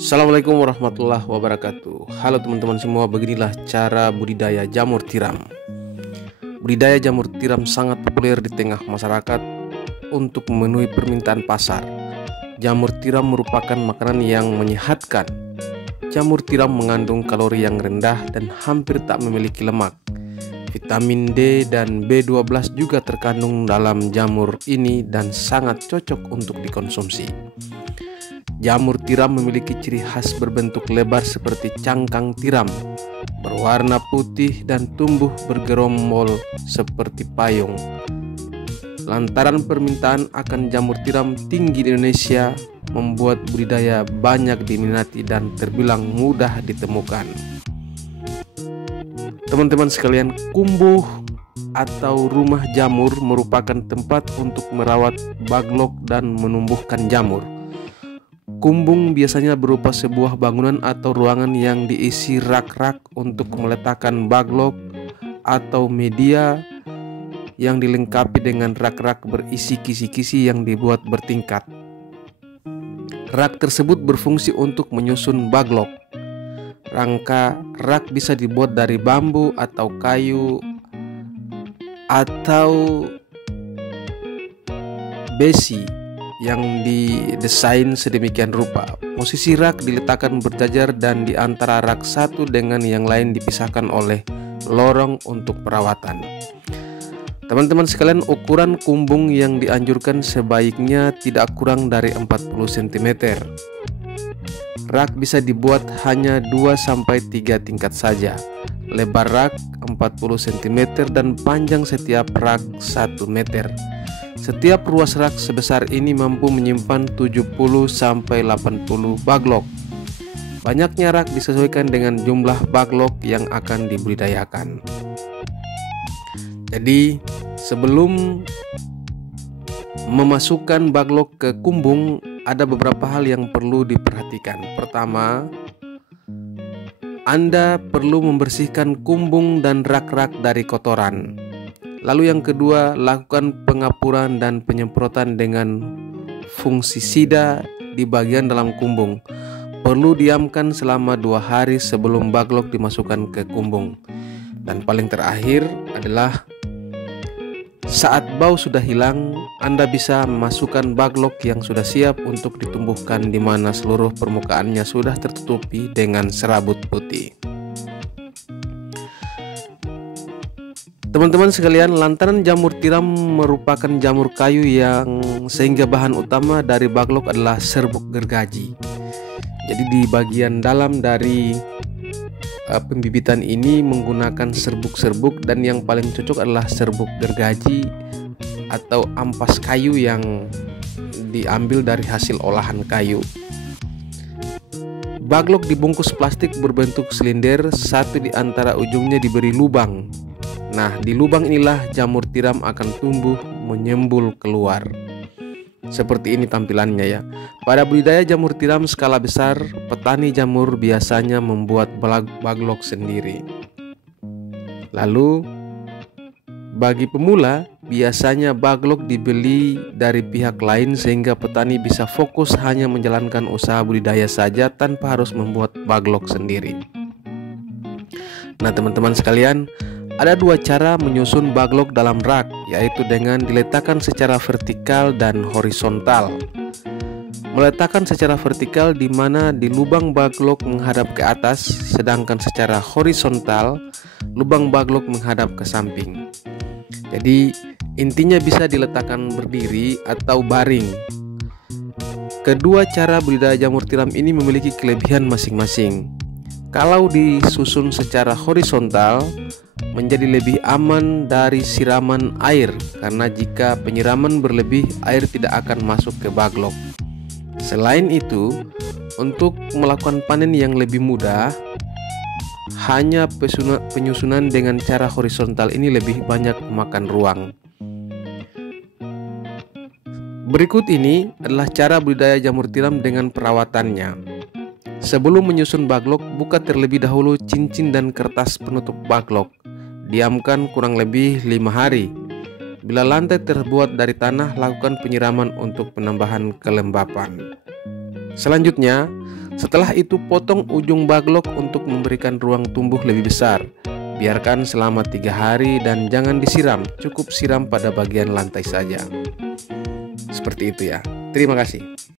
Assalamualaikum warahmatullahi wabarakatuh. Halo teman-teman semua, beginilah cara budidaya jamur tiram. Budidaya jamur tiram sangat populer di tengah masyarakat untuk memenuhi permintaan pasar. Jamur tiram merupakan makanan yang menyehatkan. Jamur tiram mengandung kalori yang rendah dan hampir tak memiliki lemak. Vitamin D dan B12 juga terkandung dalam jamur ini dan sangat cocok untuk dikonsumsi. Jamur tiram memiliki ciri khas berbentuk lebar seperti cangkang tiram, berwarna putih dan tumbuh bergerombol seperti payung. Lantaran permintaan akan jamur tiram tinggi di Indonesia, membuat budidaya banyak diminati dan terbilang mudah ditemukan. Teman-teman sekalian, kumbuh atau rumah jamur merupakan tempat untuk merawat baglok dan menumbuhkan jamur. Kumbung biasanya berupa sebuah bangunan atau ruangan yang diisi rak-rak untuk meletakkan baglok atau media yang dilengkapi dengan rak-rak berisi kisi-kisi yang dibuat bertingkat. Rak tersebut berfungsi untuk menyusun baglok. Rangka rak bisa dibuat dari bambu atau kayu atau besi yang didesain sedemikian rupa. Posisi rak diletakkan berjajar dan di antara rak satu dengan yang lain dipisahkan oleh lorong untuk perawatan. Teman-teman sekalian, ukuran kumbung yang dianjurkan sebaiknya tidak kurang dari 40 cm. Rak bisa dibuat hanya 2-3 tingkat saja. Lebar rak 40 cm dan panjang setiap rak 1 meter. Setiap ruas rak sebesar ini mampu menyimpan 70-80 baglok. Banyaknya rak disesuaikan dengan jumlah baglok yang akan dibudidayakan. Jadi, sebelum memasukkan baglok ke kumbung, ada beberapa hal yang perlu diperhatikan. Pertama, Anda perlu membersihkan kumbung dan rak-rak dari kotoran. Lalu yang kedua, lakukan pengapuran dan penyemprotan dengan fungisida di bagian dalam kumbung. Perlu diamkan selama 2 hari sebelum baglok dimasukkan ke kumbung. Dan paling terakhir adalah saat bau sudah hilang, Anda bisa memasukkan baglok yang sudah siap untuk ditumbuhkan di mana seluruh permukaannya sudah tertutupi dengan serabut putih. Teman-teman sekalian, lantaran jamur tiram merupakan jamur kayu yang sehingga bahan utama dari baglok adalah serbuk gergaji. Jadi di bagian dalam dari pembibitan ini menggunakan serbuk-serbuk, dan yang paling cocok adalah serbuk gergaji atau ampas kayu yang diambil dari hasil olahan kayu. Baglok dibungkus plastik berbentuk silinder, satu di antara ujungnya diberi lubang. Nah, di lubang inilah jamur tiram akan tumbuh menyembul keluar. Seperti ini tampilannya ya. Pada budidaya jamur tiram skala besar, petani jamur biasanya membuat baglok sendiri. Lalu, bagi pemula, biasanya baglok dibeli dari pihak lain sehingga petani bisa fokus hanya menjalankan usaha budidaya saja tanpa harus membuat baglok sendiri. Nah, teman-teman sekalian, ada 2 cara menyusun baglok dalam rak, yaitu dengan diletakkan secara vertikal dan horizontal. Meletakkan secara vertikal di mana di lubang baglok menghadap ke atas, sedangkan secara horizontal lubang baglok menghadap ke samping. Jadi intinya bisa diletakkan berdiri atau baring. Kedua cara budidaya jamur tiram ini memiliki kelebihan masing-masing. Kalau disusun secara horizontal, menjadi lebih aman dari siraman air, karena jika penyiraman berlebih, air tidak akan masuk ke baglok. Selain itu, untuk melakukan panen yang lebih mudah, hanya penyusunan dengan cara horizontal ini lebih banyak memakan ruang. Berikut ini adalah cara budidaya jamur tiram dengan perawatannya. Sebelum menyusun baglok, buka terlebih dahulu cincin dan kertas penutup baglok. Diamkan kurang lebih 5 hari. Bila lantai terbuat dari tanah, lakukan penyiraman untuk penambahan kelembapan. Selanjutnya, Setelah itu potong ujung baglok untuk memberikan ruang tumbuh lebih besar. Biarkan selama 3 hari dan jangan disiram, cukup siram pada bagian lantai saja. Seperti itu ya. Terima kasih.